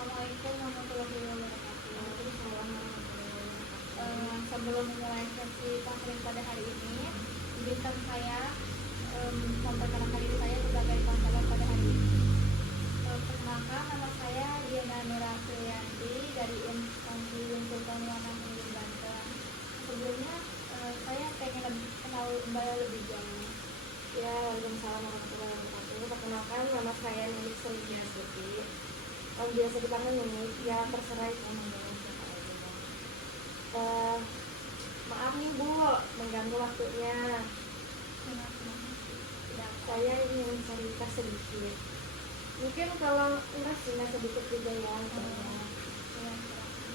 Assalamualaikum warahmatullahi wabarakatuh. Waalaikumsalam warahmatullahi wabarakatuh. Sebelum memulai sesi konseling pada hari ini, izinkan saya memperkenalkan diri saya sebagai konselor pada hari ini. Perkenalkan, nama saya Diana Nura Sulianti dari Instansi Sultan Wanang Banten. Sebelumnya saya pengen kenal Mbak lebih jauh. Ya, waalaikumsalam warahmatullahi wabarakatuh. Perkenalkan, nama saya Nunik Selina Suti. Biasa dipanggil Nunik, ya terserah itu namanya siapa aja. Maaf nih Bu, mengganggu waktunya. Saya ingin cerita sedikit. Mungkin kalau enggak sih, nggak sedikit juga ya.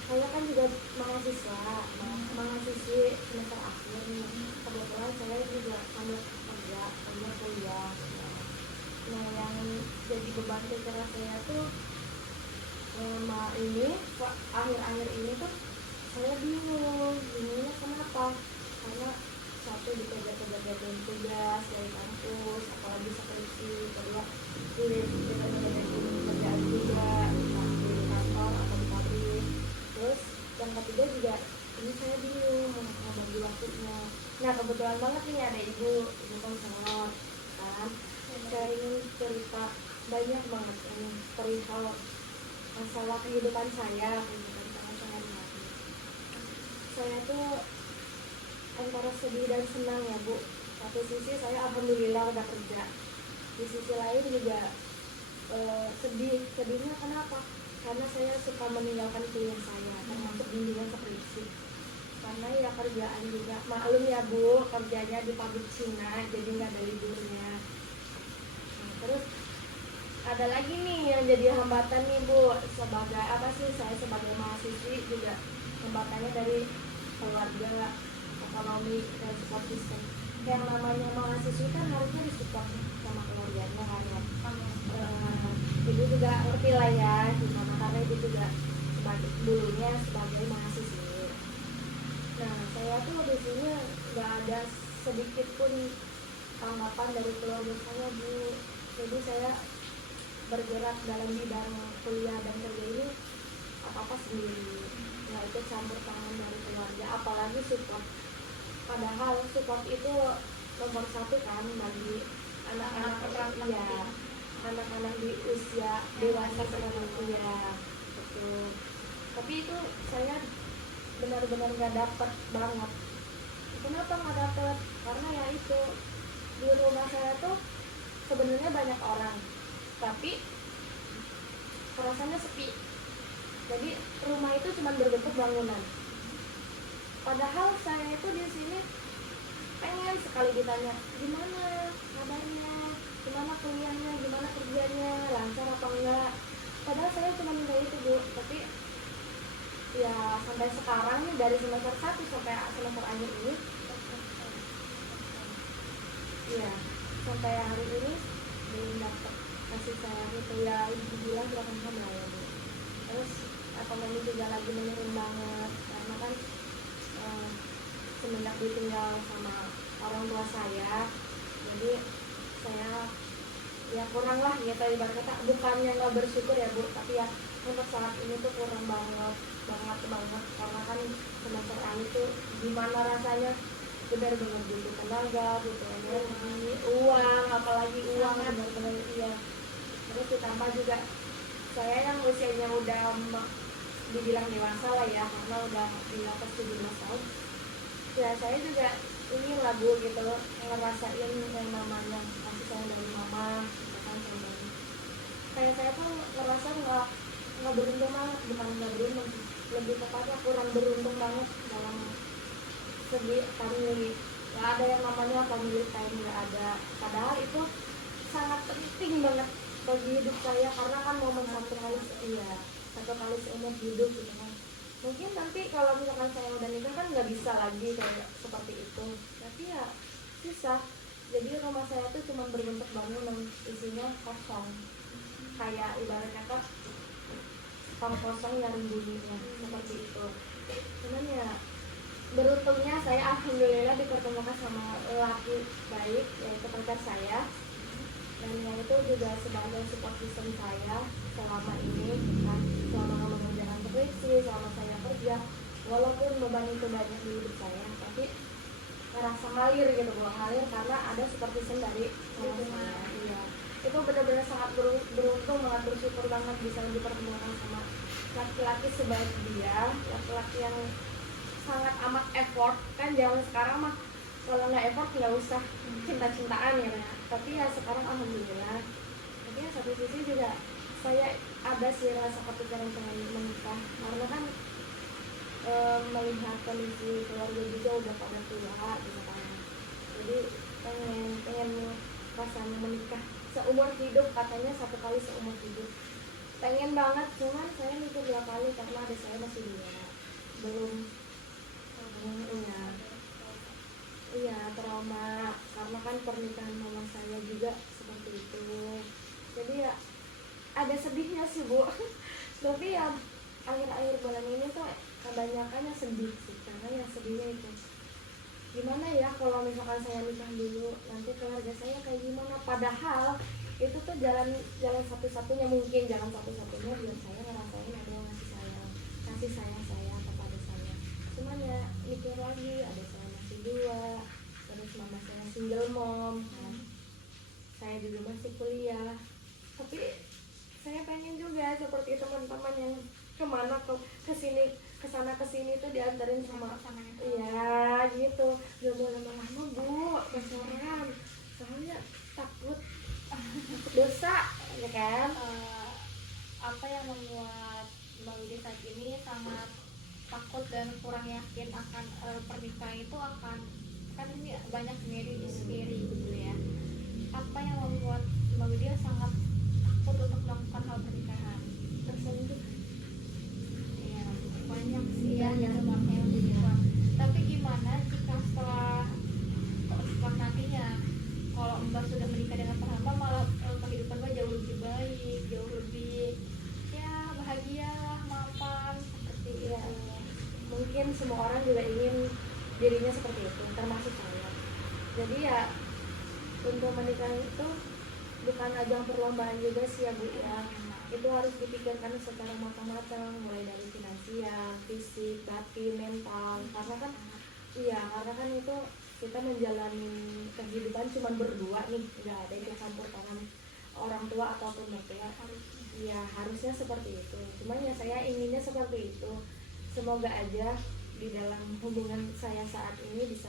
Saya kan juga mahasiswi semester akhir nih. Kebetulan saya juga sambil kerja, sambil kuliah. Nah, yang jadi beban pikiran saya tuh akhir-akhir ini tuh saya bingungnya kenapa? Karena satu dikejar-kejar tugas dari kampus, apalagi skripsi, kedua dikejar-kejar kerjaan juga di kantor atau di pabrik. Terus yang ketiga juga ini saya bingung mau bagi waktunya. Nah, kebetulan banget nih ada ibu konselor kan. Saya ingin cerita banyak banget ini perihal masalah kehidupan saya sehari-hari. Saya tuh antara sedih dan senang ya Bu. Satu sisi saya alhamdulillah udah kerja, di sisi lain juga sedihnya kenapa? Karena saya suka meninggalkan kuliah saya, termasuk bimbingan skripsi. Karena ya kerjaan juga, maklum ya Bu, kerjanya di pabrik Cina, jadi nggak ada liburnya. Nah, terus ada lagi nih yang jadi hambatan nih Bu, sebagai apa sih, saya sebagai mahasiswi juga hambatannya dari keluarga, ekonomi, dan support system. Yang namanya mahasiswi kan harusnya disupport sama keluarganya kan ya. Ibu juga ngerti lah ya gimana, karena ibu juga dulunya sebagai mahasiswi. Nah, saya tuh di sini nggak ada sedikit pun tanggapan dari keluarga saya Bu. Jadi saya bergerak dalam bidang kuliah dan kerja ini apa-apa sendiri, nggak ikut campur tangan dari keluarga, apalagi support. Padahal support itu nomor satu kan bagi anak-anak, iya, anak-anak di usia dewasa seperti itu ya, betul. Tapi itu saya benar-benar nggak dapet banget. Kenapa nggak dapet? Karena ya itu, di rumah saya tuh sebenarnya banyak orang, tapi rasanya sepi. Jadi rumah itu cuma berbentuk bangunan. Padahal saya itu di sini pengen sekali ditanya gimana kabarnya, gimana kuliahnya, gimana kerjanya, lancar apa enggak. Padahal saya cuma minta itu Bu. Tapi ya sampai sekarang nih, dari semester 1 sampai semester akhir ini, ya sampai hari ini belum dapat kasih sayang itu ya. Ibu bilang silahkan lah ya Bu. Terus ekonomi juga lagi menurun banget, karena kan semenjak ditinggal sama orang tua saya, jadi saya ya kurang lah gitu, ibarat kata bukannya nggak bersyukur ya Bu, tapi ya untuk saat ini tuh kurang banget. Karena kan semester akhir tuh gimana rasanya, benar-benar butuh tenaga, butuh energi, uang, apalagi uang benar-benar iya. Terus ditambah juga saya yang usianya udah dibilang dewasa lah ya, karena udah di atas 17 tahun. Ya saya juga ingin lagu gitu, ngerasain yang namanya kasih sayang dari mama, gitu kan. Kayak saya tuh ngerasa nggak beruntung banget, bukan nggak beruntung, lebih tepatnya kurang beruntung banget dalam segi family. Nggak ada yang namanya family time, nggak ada. Padahal itu sangat penting banget bagi hidup saya, karena kan momen satu kali seumur hidup gitu kan. Mungkin nanti kalau misalkan saya udah nikah kan nggak bisa lagi kayak seperti itu, tapi ya susah. Jadi rumah saya tuh cuma berbentuk bangunan, isinya kosong, kayak ibarat kata tong kosong yang bunyinya seperti itu. Cuman ya beruntungnya saya alhamdulillah dipertemukan sama laki baik, yaitu pacar saya, dan yang itu juga sebagai support system saya selama ini kan, selama skripsi, selama saya kerja, walaupun beban itu banyak di hidup saya, tapi ngerasa ngalir gitu, bukan ngalir karena ada support system dari lingkungan. Iya, itu benar-benar sangat beruntung banget, bersyukur banget bisa dipertemukan sama laki-laki sebaik dia, laki-laki yang sangat amat effort. Kan zaman sekarang mah kalau nggak effort nggak usah cinta-cintaan ya, tapi ya sekarang alhamdulillah. Tapi ya satu sisi juga saya ada sih rasa kepikiran pengen menikah karena kan melihat kondisi keluarga juga udah pada tua gitu kan, jadi pengen rasanya menikah seumur hidup, katanya 1 kali seumur hidup, pengen banget. Cuman saya mikir 2 kali karena ada saya masih belum iya trauma karena kan pernikahan mama saya juga seperti itu, jadi ya ada sedihnya sih Bu. Tapi ya akhir-akhir bulan ini tuh kebanyakannya sedih sih, karena yang sedihnya itu gimana ya kalau misalkan saya nikah dulu nanti keluarga saya kayak gimana, padahal itu tuh jalan satu-satunya, mungkin jalan satu-satunya biar saya ngerasain ada yang kasih sayang saya kepada saya. Cuman ya mikir lagi, ada saya masih 2, terus mama saya single mom kan, saya juga masih kuliah, tapi saya pengen juga seperti teman-teman yang kemana kesana kesini tuh diantarin sama iya gitu, gak boleh lama-lama Bu, pacaran, soalnya takut dosa ya kan. Apa yang membuat Mbak Widi saat ini sangat takut dan kurang yakin akan pernikahan itu akan, kan ini banyak scary gitu ya, apa yang membuat Mbak Widi sangat takut untuk melakukan hal pernikahan? Rasanya Iya, banyak sih ya banyak. makanya tapi gimana jika setelah nantinya kalau Mbak sudah menikah dengan Pak Hamba, malah kehidupan Mbak jauh lebih baik, jauh lebih ya bahagia, mapan seperti Ya, itu. mungkin semua orang juga ingin dirinya seperti itu, termasuk saya. Jadi ya untuk menikah itu bukan ajang perlombaan juga sih ya Bu ya. Itu harus dipikirkan secara matang-matang, mulai dari finansial, fisik, batin, mental. Karena kan karena kan itu kita menjalani kehidupan cuma berdua nih, nggak ada yang campur tangan orang tua ataupun mertua. Iya, harusnya seperti itu. Cuman ya saya inginnya seperti itu. Semoga aja di dalam hubungan saya saat ini bisa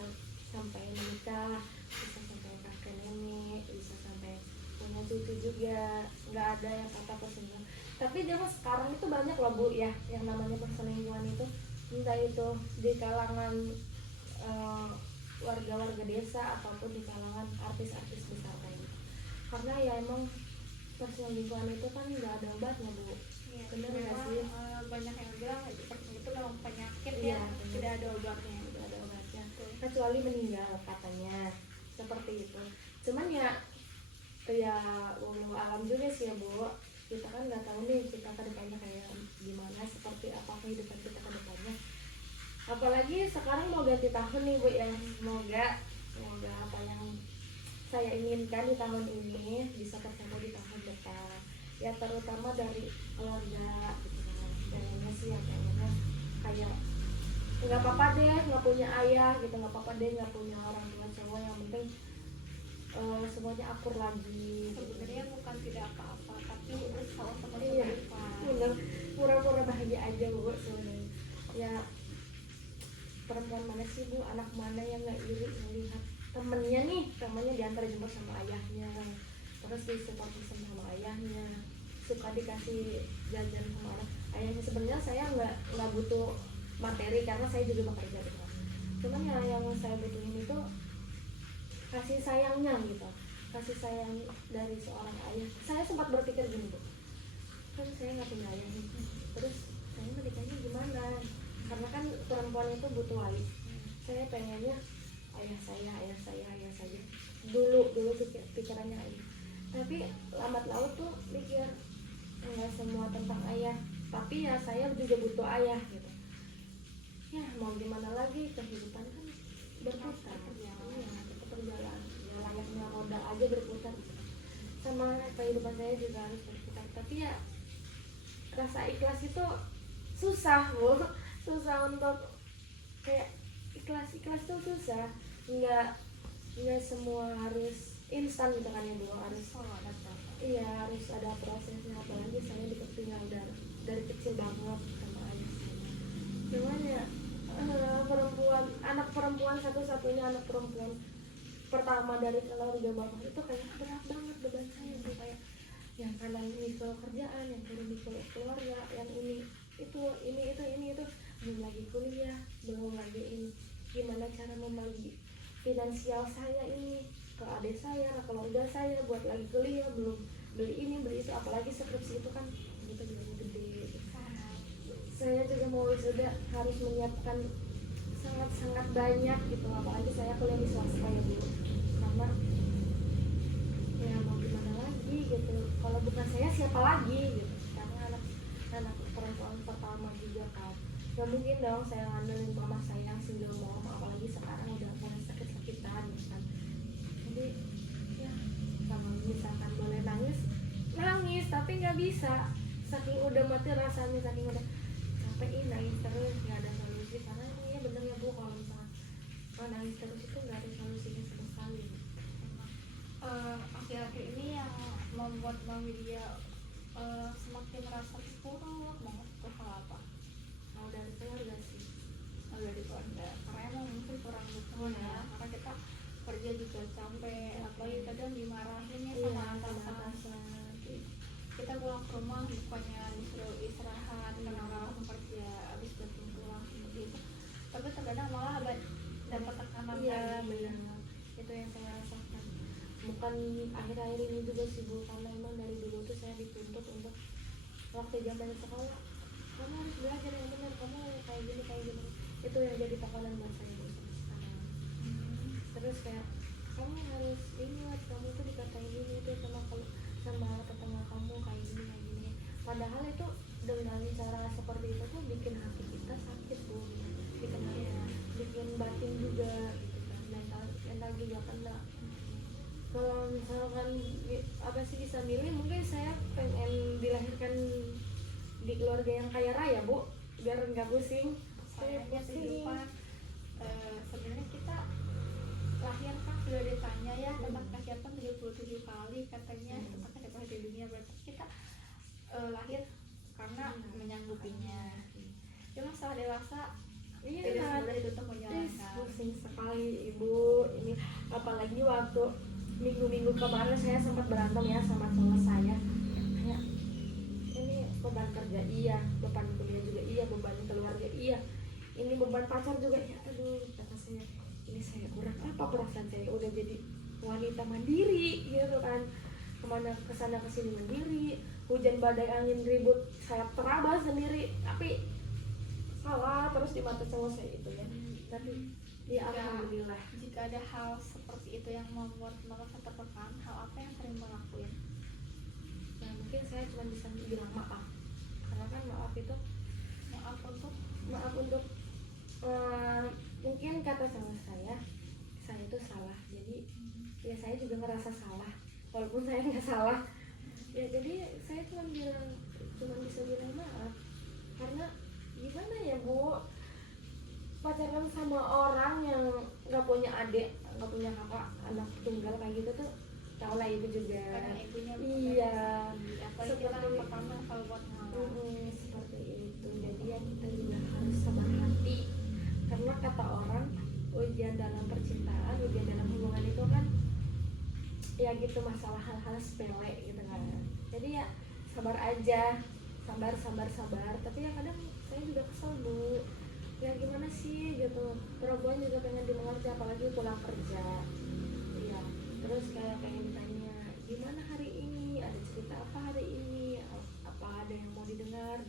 sampai menikah, bisa sampai kakek nenek, bisa sampai punya cucu juga, nggak ada yang kata perselingkuhan. Tapi zaman sekarang itu banyak loh Bu ya, yang namanya perselingkuhan itu, entah itu di kalangan warga-warga desa ataupun di kalangan artis-artis besar kayak gitu. Karena ya emang perselingkuhan itu kan nggak ada obatnya Bu. Iya, Bener nggak memang sih? banyak yang bilang seperti itu memang penyakit Iya, ya, bener. tidak ada obatnya. Tidak ada obatnya, kecuali meninggal katanya seperti itu. Cuman ya wallahu alam juga sih ya Bu, kita kan nggak tahu nih kita ke depannya kayak gimana, seperti apa kehidupan kita ke depannya. Apalagi sekarang mau ganti tahun nih Bu ya, semoga apa yang saya inginkan di tahun ini bisa tercapai di tahun depan ya, terutama dari keluarga gitu kan. Pengennya sih ya pengennya kayak nggak apa-apa deh nggak punya ayah gitu, nggak apa-apa deh nggak punya orang tua cowok, yang penting semuanya akur lagi. Sebenarnya bukan tidak apa-apa, tapi berusaha untuk Iya, berdepan. bener, pura-pura bahagia aja Bu sebenarnya. Ya perempuan mana sih Bu, anak mana yang nggak iri melihat temennya diantar jemput sama ayahnya, terus disupport sama ayahnya, suka dikasih jajan sama ayahnya. Sebenarnya saya nggak butuh materi karena saya juga bekerja gitu. Cuman yang saya butuhin itu kasih sayangnya gitu, kasih sayang dari seorang ayah. Saya sempat berpikir gini Bu, kan saya nggak punya ayah nih, terus saya menikahnya gimana, karena kan perempuan itu butuh wali. Saya pengennya ayah saya dulu tuh pikirannya ini. Tapi lambat laut tuh mikir nggak semua tentang ayah, tapi ya saya juga butuh ayah gitu. Ya mau gimana lagi, kehidupan kan berputar, tetap berjalan ya, layaknya roda aja berputar, sama kehidupan saya juga harus berputar. Tapi ya rasa ikhlas itu susah bu, susah untuk kayak ikhlas tuh susah. Nggak semua harus instan gitu kan ya bu, harus iya harus ada prosesnya, apalagi saya tinggal dari kecil banget sama ayah saya. Cuman ya anak perempuan satu-satunya anak perempuan pertama dari keluarga bapak itu kayak berat banget beban saya tuh, kayak yang kanan mikul kerjaan, yang kiri mikul keluarga, yang ini itu belum lagi kuliah, belum lagi ini gimana cara membagi finansial saya ini ke adik saya, ke keluarga saya, buat lagi kuliah, belum beli ini beli itu, apalagi skripsi itu kan gitu juga gede. Saya juga mau wisuda harus menyiapkan sangat banyak gitu, apalagi saya kuliah di swasta ya bu, karena ya mau gimana lagi gitu, kalau bukan saya siapa lagi gitu, karena anak perempuan pertama juga kan, nggak mungkin dong saya ngandelin mama saya yang single mom, apalagi sekarang udah mulai sakit-sakitan gitu kan. Jadi ya kalau misalkan boleh nangis tapi nggak bisa, saking udah mati rasanya, saking udah capek nangis terus nggak ada solusi, karena ini ya bener ya bu, kalau misalkan nangis terus itu nggak ada solusinya sama sekali. Akhir-akhir ini yang membuat Bang Widya semakin merasa terpuruk banget itu hal apa? Kalau dari keluarga sih, Dari keluarga, karena emang mungkin kurang dukung ya, karena kita kerja juga capek, apalagi kadang dimarahin ya sama atasan. Kita pulang ke rumah bukannya disuruh istirahat karena udah langsung kerja, habis pulang seperti itu, tapi terkadang malah dapat tekanan lagi. Itu yang saya rasakan. Bukan akhir-akhir ini juga sih bu, karena emang dari dulu tuh saya dituntut untuk waktu zaman sekolah, kamu harus belajar yang benar, kamu kayak gini, itu yang jadi tekanan buat saya bu sekarang. Terus kayak kamu harus ingat, kamu tuh dikatain ini itu sama tetangga kamu kayak gini, padahal itu dengan cara seperti itu tuh bikin hati kita sakit bu, bikin batin juga gitu kan, mental juga kena. Kalau misalkan apa sih bisa milih, mungkin saya pengen dilahirkan di keluarga yang kaya raya bu, biar nggak pusing. Saya kehidupan sebenarnya kita lahir kan sudah ditanya ya tentang kesehatan 37 kali katanya tentang kesehatan di dunia, berarti kita lahir karena menyanggupinya. Cuma setelah dewasa tidak semudah itu untuk menjalankan. Pusing sekali ibu ini, apalagi waktu minggu kemarin saya sempat berantem ya sama cowok saya, kayak ini beban kerja iya, beban kuliah juga iya, beban keluarga iya, ini beban pacar juga ya, aduh kata saya ini saya kurang apa, perasaan saya udah jadi wanita mandiri gitu kan, kemana kesana kesini mandiri, hujan badai angin ribut saya terabas sendiri, tapi salah terus di mata cowok saya itu ya. Tapi ya alhamdulillah, jika ada hal seperti itu yang membuat merasa tertekan, hal apa yang sering melakukan? Nah mungkin saya cuma bisa bilang maaf, karena kan maaf itu Maaf untuk mungkin kata sama saya itu salah, jadi ya saya juga ngerasa salah walaupun saya nggak salah ya, jadi saya cuma bisa bilang maaf, karena gimana ya bu, pacaran sama orang yang nggak punya adik, nggak punya kakak, anak tunggal kayak gitu tuh, tau lah ibu juga karena ibunya iya apalagi kita yang pertama kalau buat seperti itu. Jadi ya kita juga harus sabar hati, karena kata orang ujian dalam percintaan, ujian dalam hubungan itu kan ya gitu, masalah hal-hal sepele gitu kan. Jadi ya sabar aja, sabar, tapi ya kadang saya juga kesel bu, ya gimana sih gitu, perempuan juga pengen dimengerti apalagi pulang kerja ya, terus kayak pengen ditanya gimana hari ini, ada cerita apa hari ini, apa ada yang mau didengar,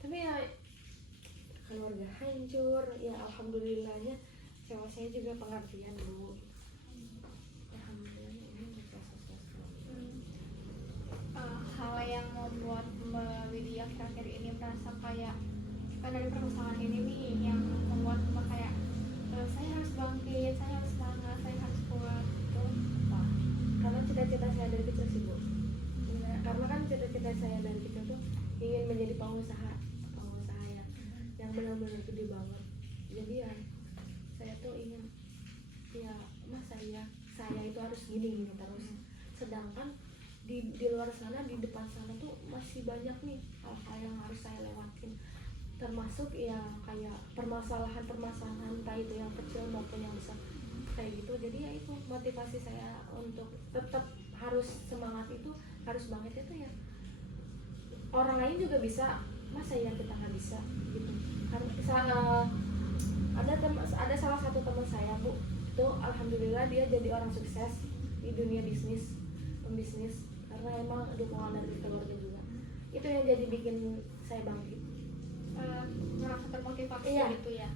tapi ya keluarga hancur ya, alhamdulillahnya cewek saya juga pengertian bu, alhamdulillah ini proses hal yang membuat Mbak Widya akhir-akhir ini merasa kayak kan dari perusahaan ini nih yang membuat Mbak kayak saya harus bangkit, saya harus semangat, saya harus kuat gitu apa? Karena cita-cita saya dari kecil sih bu, karena kan cita-cita saya dari kecil tuh ingin menjadi pengusaha masih banyak nih hal-hal yang harus saya lewatin, termasuk ya kayak permasalahan-permasalahan entah itu yang kecil maupun yang besar kayak gitu. Jadi ya itu motivasi saya untuk tetap harus semangat, itu harus banget itu ya, orang lain juga bisa, masa ya kita nggak bisa gitu. Karena ada salah satu teman saya Bu, itu alhamdulillah dia jadi orang sukses di dunia pembisnis, karena emang dukungan dari keluarga juga. Itu yang jadi bikin saya bangkit, merasa termotivasi iya. gitu ya.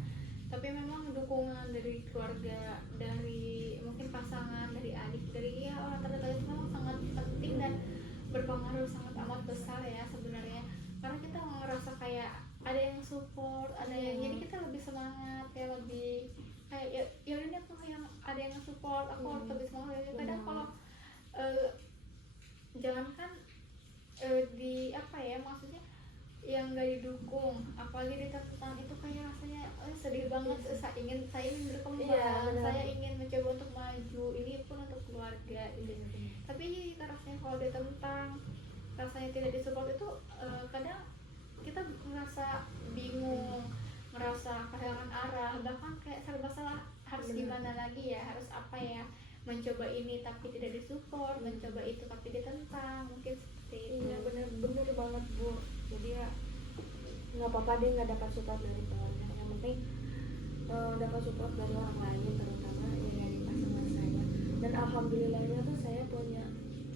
Tapi memang dukungan dari keluarga, dari mungkin pasangan, dari adik, dari ya orang terdekat itu memang sangat penting dan berpengaruh sangat amat besar ya sebenarnya. Karena kita ngerasa kayak ada yang support, ada yang jadi kita lebih semangat ya, lebih kayak ya ini aku yang ada yang support, aku harus lebih semangat. Kadang kalau jangankan di apa ya, maksudnya yang gak didukung, apalagi ditentang, itu kayak rasanya sedih banget. Saya ingin berkembang, saya ingin mencoba untuk maju, ini pun untuk keluarga gitu. Tapi rasanya kalau ditentang, rasanya tidak disupport itu kadang kita merasa bingung, merasa kehilangan arah, bahkan kayak serba salah, harus gimana lagi ya, harus apa ya, mencoba ini tapi tidak disupport, mencoba itu tapi ditentang, mungkin seperti itu. Iya bener banget Bu. Jadi ya nggak apa-apa deh nggak dapat support dari keluarga, yang penting dapat support dari orang lain, terutama ya dari pasangan saya. Dan alhamdulillahnya tuh saya punya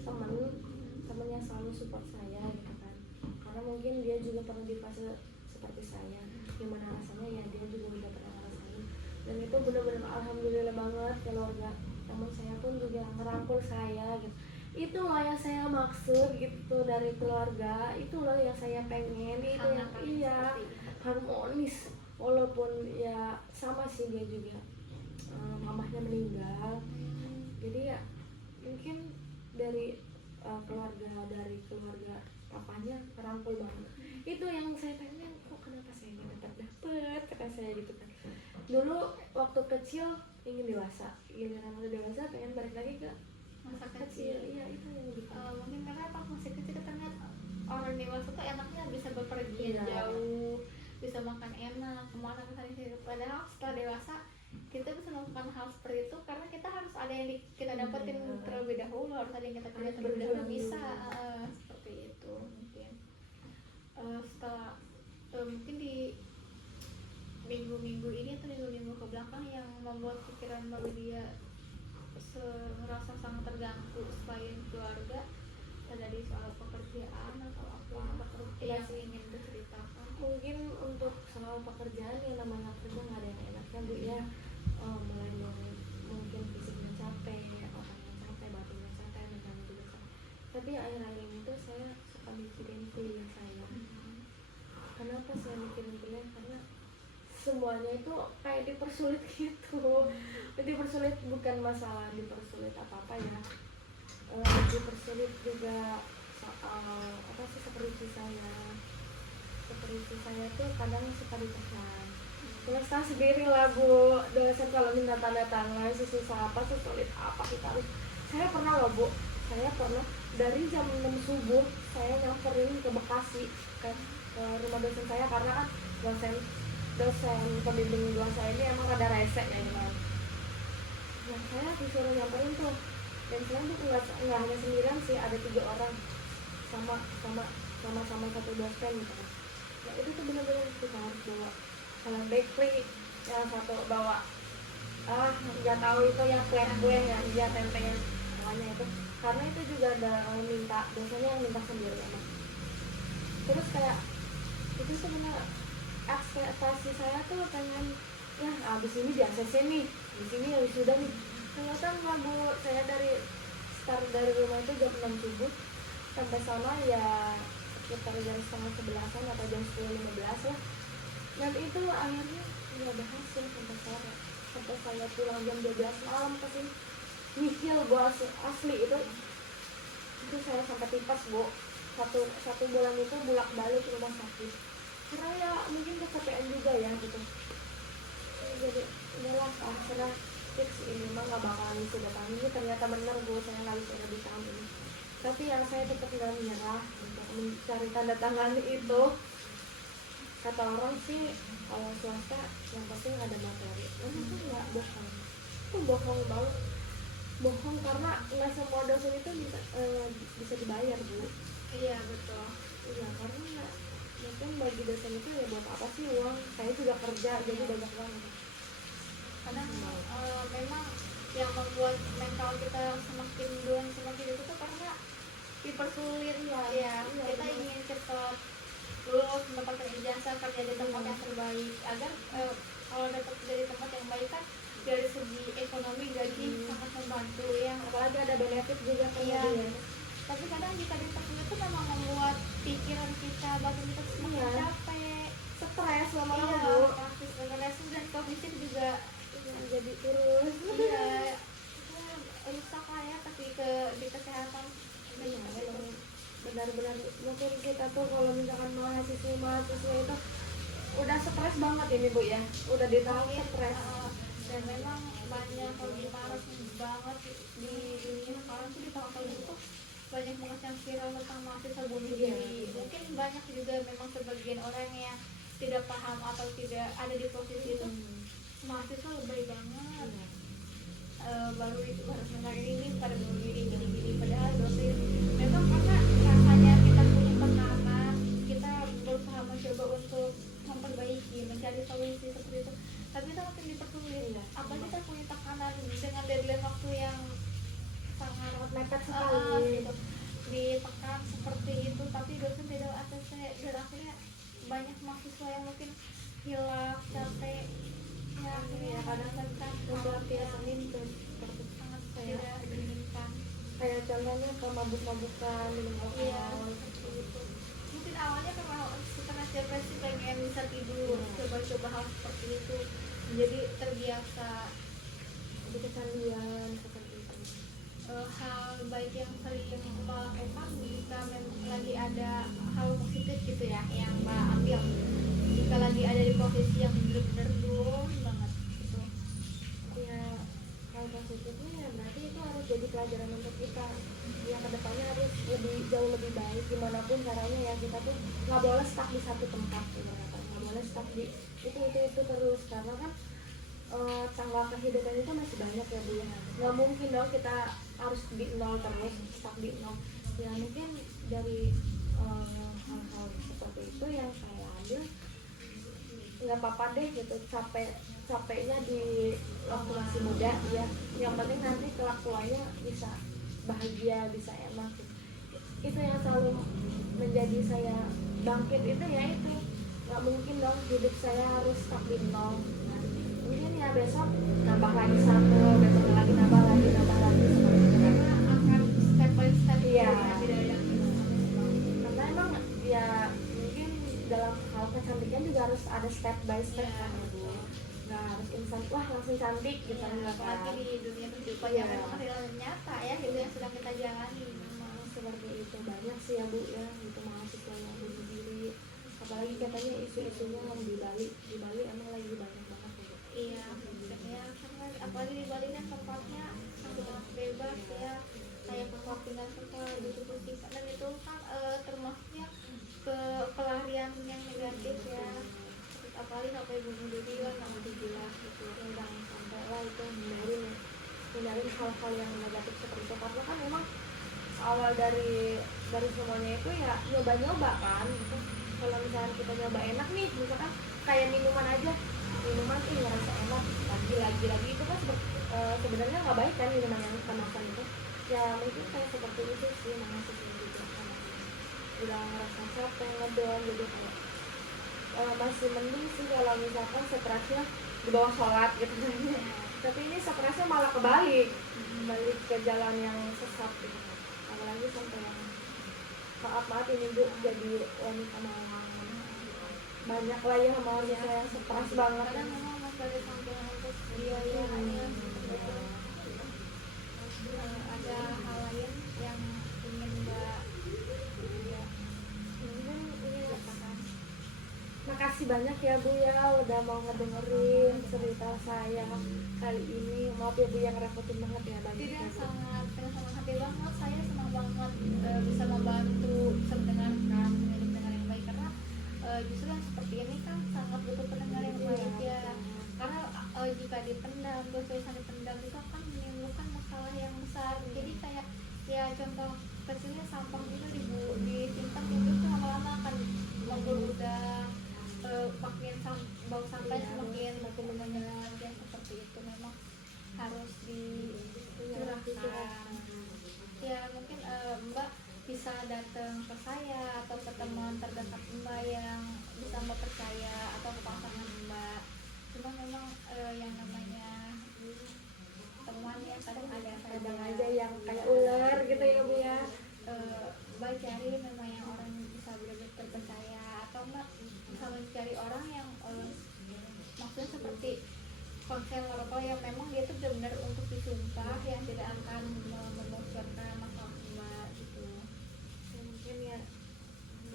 teman yang selalu support saya gitu kan, karena mungkin dia juga pernah di fase seperti saya, gimana rasanya ya dia juga udah pernah ngerasain. Dan itu benar-benar alhamdulillah banget, keluarga teman saya pun juga ngerangkul saya gitu. Itu loh yang saya maksud gitu dari keluarga, itu loh yang saya pengen, itu yang iya harmonis. Walaupun ya sama sih dia juga mamahnya meninggal, jadi ya mungkin dari keluarga papanya merangkul banget. Itu yang saya pengen, kok kenapa saya nggak dapet kata saya gitu kan. Dulu waktu kecil ingin dewasa, giliran udah dewasa pengen balik lagi ke masa kecil. Iya itu yang bikin. Mungkin karena pas masih kecil kita ngeliat orang dewasa tuh enaknya bisa bepergian jauh, bisa makan enak, kemana misalnya. Padahal setelah dewasa kita bisa melakukan hal seperti itu karena kita harus ada yang kita dapetin terlebih dahulu, harus ada yang kita kerja terlebih dahulu, bisa seperti itu mungkin. Setelah mungkin di minggu-minggu ini atau minggu-minggu ke belakang yang membuat pikiran Mbak Widya merasa sangat terganggu selain keluarga, dari soal pekerjaan atau apa yang ingin diceritakan? Mungkin untuk soal pekerjaan, yang namanya kerja nggak ada yang enaknya Bu ya. Mulai dari mungkin fisiknya capek, otaknya capek, batinnya capek, mentalnya juga capek. Tapi akhir-akhir ini tuh saya suka mikirin kuliah saya. Kenapa saya mikirin kuliah? Karena semuanya itu kayak dipersulit gitu. Dipersulit bukan masalah dipersulit apa-apa ya, dipersulit juga soal apa sih, seperti saya tuh kadang suka ditekan. Terus tahu sendiri lah Bu, dosen kalau minta tanda tangan susah apa, sulit apa kita harus. Saya pernah loh Bu, saya pernah dari jam 6 subuh saya nyamperin ke Bekasi kan, ke rumah dosen saya, karena kan dosen pembimbing dua saya ini emang ada rese ya kan. Nah saya disuruh nyamperin tuh, dan saya tuh nggak hanya sendirian sih, ada 3 orang sama satu dosen gitu kan. Nah itu tuh benar-benar kita harus bawa salam bakery, yang satu bawa nggak tahu itu yang kue ya, iya tempe namanya itu, karena itu juga ada minta dosennya yang minta sendiri emang. Terus kayak itu sebenarnya ekspektasi saya tuh pengen ya abis ini di ACC nih, di sini ya sudah nih. Ternyata nggak Bu, saya start dari rumah itu jam 6 subuh sampai sana ya sekitar jam 10:30 atau jam 10:15 lah. Dan itu akhirnya nggak ada hasil sampai sore, sampai saya pulang jam 12 malam ke sini. Nihil Bu, asli itu saya sampai tipes Bu. Satu bulan itu bolak-balik rumah sakit, karena ya mungkin kecapean juga ya gitu. Jadi udahlah, serah fix ini mah nggak bakalan wisuda tahun ini. Ternyata bener Bu, saya nggak bisa di tahun ini. tapi yang saya tetap nggak menyerah untuk mencari tanda tangan itu. Kata orang sih kalau swasta yang penting ada materi, itu nggak bohong, itu bohong banget, bohong karena nggak semua dosen itu bisa dibayar Bu. Iya betul. Iya karena mungkin bagi dosen itu ya buat apa sih uang, saya juga kerja jadi banyak banget. Kadang memang yang membuat mental kita semakin down semakin itu tuh karena dipersulit ya. Kita ingin cepat lulus mendapatkan ijazah kerja di tempat yang terbaik agar kalau dapat dari tempat yang baik kan dari segi ekonomi gaji sangat membantu ya, Apalagi ada benefit juga kemudian. tapi kadang jika dipersulit itu memang membuat pikiran kita, batin kita semakin capek, Stres lama-lama iya, Bu. pasti stres dan kognitif juga Jadi terus iya rusak lah ya, tapi di kesehatan iya, memang benar-benar mungkin kita tuh kalau misalkan mahasiswa itu udah stres banget ini Bu ya, udah di tahap stres. dan memang banyak lagi maras banget di dunia sekarang tuh, di tahun-tahun itu banyak banget yang viral tentang mahasiswa bunuh diri. Mungkin banyak juga memang sebagian orang yang tidak paham atau tidak ada di posisi itu, mahasiswa lebay banget, baru mengenai ini pada bunuh diri gini-gini, padahal dosen memang karena rasanya kita punya tekanan, kita berusaha mencoba untuk memperbaiki, mencari solusi seperti itu, tapi itu makin dipersulit. Apalagi kita punya tekanan dengan deadline waktu yang sangat mepet sekali gitu, ditekan seperti itu, tapi dosen tidak ACC dan akhirnya banyak mahasiswa yang mungkin hilaf, capek ya, akhirnya mendapatkan mempelampiasain ke sangat tidak diinginkan. kayak contohnya ke mabuk-mabukan, minum alkohol. Seperti itu. Mungkin awalnya karena setelah depresi pengen bisa tidur, coba-coba hal seperti itu, jadi terbiasa. Jadi kecanduan seperti itu. Hal baik yang sering Mbak lakukan jika lagi ada hal positif gitu ya yang Mbak ambil, jika lagi ada di posisi yang benar-benar down banget gitu. Ya hal positifnya ya berarti itu harus jadi pelajaran untuk kita yang kedepannya harus jauh lebih baik dimanapun caranya ya. Kita tuh nggak boleh stuck di satu tempat, nggak boleh stuck di itu terus, karena kan tangga kehidupan itu masih banyak ya Bu ya. Nggak mungkin dong kita harus di nol terus, stuck di nol ya. Mungkin dari hal-hal seperti itu yang saya ambil, nggak apa-apa deh gitu, capeknya di waktu masih muda ya, yang penting nanti kelak tuanya bisa bahagia, bisa enak gitu. Itu yang selalu menjadi saya bangkit itu ya, itu nggak mungkin dong hidup saya harus stuck di nol. Mungkin ya besok nambah lagi satu, besok lagi nambah lagi seperti itu. Karena akan step by step Iya. tidak yang Karena emang ya mungkin dalam hal kecantikan juga harus ada step by step kan ya Bu. Nggak harus instan wah langsung cantik gitu enggak kan. apalagi di dunia kehidupan yang memang real nyata ya, itu yang sedang kita jalani. Memang seperti itu banyak sih ya Bu ya, gitu mahasiswa yang bunuh diri. Apalagi katanya isu-isunya yang di Bali emang lagi banyak banget ya Bu. Iya, ya karena apalagi di Bali kan tempatnya sangat bebas ya, kayak tempat tinggal serta diskusi, dan itu kan termasuknya ke pelarian yang negatif ya, apalagi sampai bunuh diri lah, nggak begitu jelas gitu. Jangan sampai lah itu hindarin hal-hal yang negatif seperti itu, karena kan memang awal dari semuanya itu ya nyoba-nyoba kan gitu. Kalau misalnya kita nyoba enak nih, misalkan kayak minuman aja, minuman ngerasa enak lagi itu kan sebenarnya nggak baik kan minuman yang kita makan itu ya. Mungkin kayak seperti itu sih mahasiswa juga karena udah ngerasa capek ngedon, jadi kayak masih mending sih kalau misalkan stresnya di bawah sholat gitu. Tapi ini stresnya malah kebalik, balik ke jalan yang sesat gitu. Apalagi sampai yang maaf ini Bu jadi wanita malang, banyak lah ya mahasiswa yang stres banget. Kadang memang masalah sampingan untuk biaya ada hal lain yang ingin Mbak Mungkin ini katakan. makasih makasih banyak ya Bu ya udah mau ngedengerin cerita saya kali ini. Maaf ya Bu yang repotin banget ya banyak Tidak, ya, Bu. sangat dengan senang hati banget, saya senang banget bisa membantu, bisa mendengarkan pendengar yang baik, karena justru yang seperti ini kan sangat butuh pendengar yang baik ya, karena jika dipendam, dosa-dosa dipendam itu akan menimbulkan masalah yang besar. Jadi kayak ya contoh kecilnya sampah itu disimpan itu tuh lama-lama akan menggoda, makin bau sampah semakin banyak yang seperti itu. Memang harus dicurahkan ya. Mungkin Mbak bisa datang ke saya atau ke teman terdekat Mbak yang bisa Mbak percaya, atau ke pasangan Mbak. Cuma memang yang namanya teman ya kadang ada Kadang aja yang kayak ular gitu ya Bu ya. Mbak cari memang yang orang bisa benar-benar terpercaya, atau Mbak bisa mencari orang yang maksudnya seperti konselor atau yang memang dia tuh benar-benar untuk disumpah, yang tidak akan membocorkan masalah Mbak gitu. Ya, mungkin ya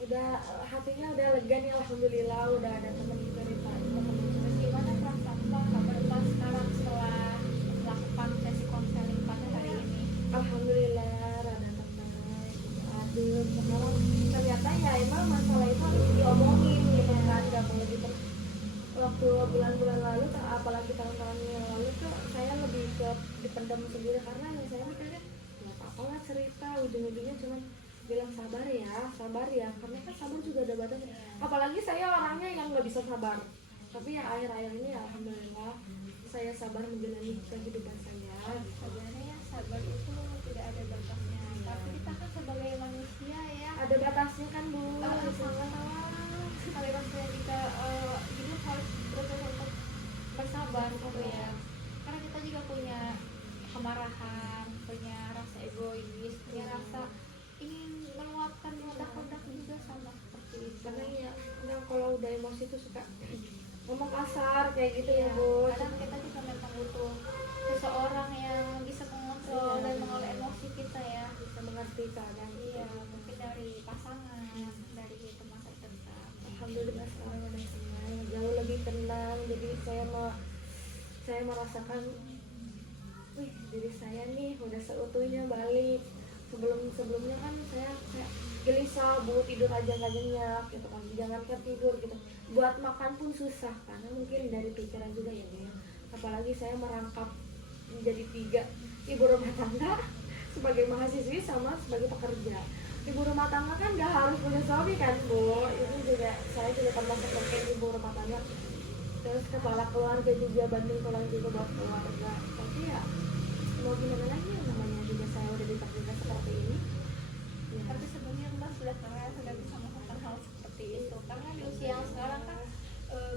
udah hatinya udah lega nih alhamdulillah udah ada temen cerita. Terus gimana perasaan Mbak, kabar Mbak sekarang setelah melakukan sesi konseling pada hari ini? Alhamdulillah rada tenang. Aduh sekarang ternyata ya emang masalah itu harus diomongin gitu kan, gak boleh gitu. Waktu bulan-bulan lalu apalagi tahun-tahun yang lalu tuh saya lebih ke dipendam sendiri, karena yang saya mikirnya nggak apa-apa lah cerita, ujung-ujungnya cuman bilang sabar ya, karena kan sabar juga ada batasnya. Apalagi saya orangnya yang nggak bisa sabar, tapi ya akhir-akhir ini alhamdulillah saya sabar menjalani kehidupan saya. Sebenarnya sabar itu tidak ada batasnya, tapi kita kan sebagai manusia ya Ada batasnya kan Bu. kali rasanya kita hidup harus berusaha untuk bersabar gitu ya, karena kita juga punya kemarahan, punya rasa egois, punya rasa ingin meluapkan produk-produk juga sama seperti itu. Karena ya nah, kalau udah emosi tuh suka ngomong kasar kayak gitu ya Bu. Kadang kita juga memang butuh seseorang yang bisa mengontrol dan mengelola emosi kita ya, Bisa mengerti keadaan. iya, mungkin dari pasangan, dari teman terdekat. Alhamdulillah sekarang udah tenang, jauh lebih tenang. Jadi saya merasakan, wih diri saya nih udah seutuhnya balik. Sebelumnya kan saya kayak gelisah Bu, tidur aja nggak nyenyak gitu kan, jangankan tidur gitu, buat makan pun susah karena mungkin dari pikiran juga ya Bu. Apalagi saya merangkap menjadi 3, ibu rumah tangga sebagai mahasiswi sama sebagai pekerja. Ibu rumah tangga kan gak harus punya suami kan Bu, itu juga saya juga termasuk mungkin ibu rumah tangga, terus kepala keluarga juga, banding tulang juga buat keluarga. Tapi ya mau gimana lagi, namanya juga saya udah ditakdirkan seperti ini ya. Tapi sebenarnya Mbak sudah keren, sudah bisa melakukan hal seperti itu, karena di usia yang sekarang kan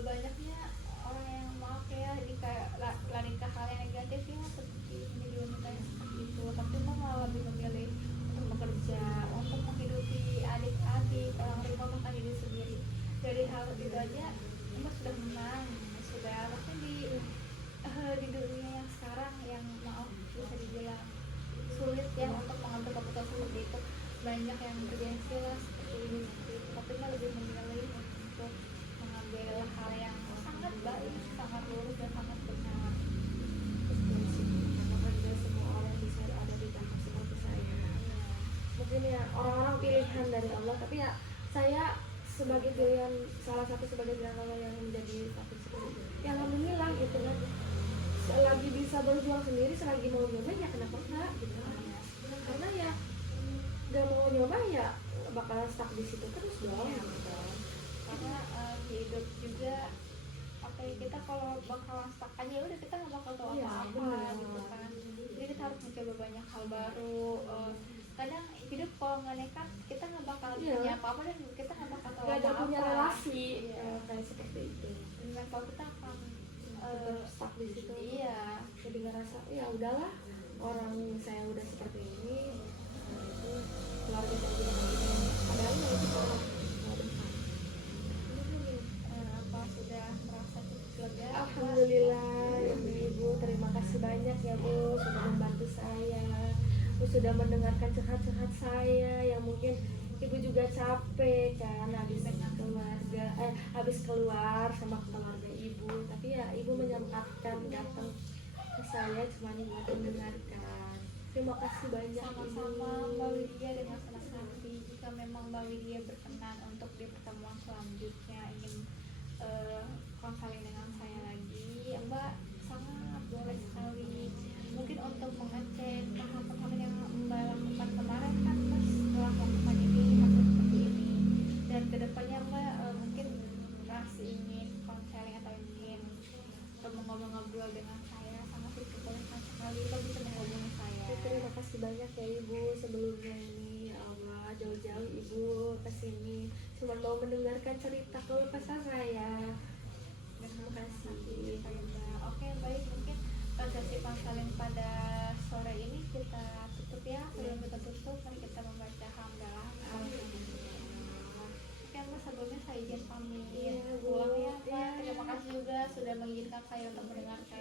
banyaknya orang yang maaf ya lari ke hal yang negatif ya, seperti menjadi wanita yang seperti itu. Tapi Mbak malah lebih memilih untuk bekerja, untuk menghidupi adik-adik, orang rumah, bahkan diri sendiri. Dari hal itu aja Mbak sudah menang, sudah maksudnya di dunia yang sekarang yang maaf bisa dibilang sulit ya untuk mengambil keputusan seperti itu. Banyak yang bergengsi lah seperti ini, tapi Mbak lebih memilih untuk mengambil hal yang sangat baik, sangat lurus dan sangat benar. Semoga semua orang bisa ada di tahap seperti saya. Mungkin ya orang-orang pilihan dari Allah, tapi ya saya sebagai pilihan, salah satu sebagai pilihan Allah yang menjadi takdir seperti itu. Ya alhamdulillah gitu kan. Selagi bisa berjuang sendiri, selagi mau nyoba ya kenapa enggak gitu. Karena ya gak mau nyoba ya bakalan stuck di situ terus dong gitu. Karena hidup juga apa ya, kita kalau bakalan stuck aja udah kita nggak bakal tahu Iya, apa-apa benar. gitu kan. Jadi kita harus mencoba banyak hal baru. Kadang hidup kalau nggak nekat kita nggak bakal Iya. punya apa-apa, dan kita nggak bakal tahu Gak ada apa-apa. punya relasi Iya. kayak seperti itu. Dan mental kita akan Tetap stuck di situ. iya. Jadi ngerasa ya udahlah, orang saya udah seperti ini, itu keluarga saya juga begini, padahal ya itu kalau nggak benar. Apa sudah merasa cukup lega? Alhamdulillah ya Bu, Ibu, terima kasih banyak ya Bu sudah membantu saya, Bu sudah mendengarkan curhat-curhat saya yang mungkin Ibu juga capek kan habis keluarga, habis habis keluar sama keluarga ibu, tapi ya ibu menyempatkan datang ke saya cuma buat mendengarkan. Terima kasih banyak Sama-sama ibu. Mbak Widya, dengan senang hati jika memang Mbak Widya berkenan untuk di pertemuan selanjutnya ingin konseling dengan saya lagi, Mbak sangat boleh sekali. Mungkin untuk mengecek tahapan yang Mbak lakukan kemarin kan pas setelah melakukan ini hasil seperti ini, dan kedepannya Mbak mungkin masih ingin konseling atau ingin ngobrol-ngobrol dengan saya, sangat diperbolehkan sekali Mbak bisa menghubungi saya. Terima kasih banyak ya ibu sebelumnya ini, ya Allah, jauh-jauh ibu kesini cuma mau mendengarkan cerita keluh kesah saya. Terima kasih. Oke, baik, mungkin sesi konseling pada sore ini kita tutup ya. Sebelum kita tutup, mari kita membaca hamdalah. Oke Mbak, sebelumnya saya izin pamit pulang ya Mbak. Terima kasih juga sudah mengizinkan saya untuk mendengarkan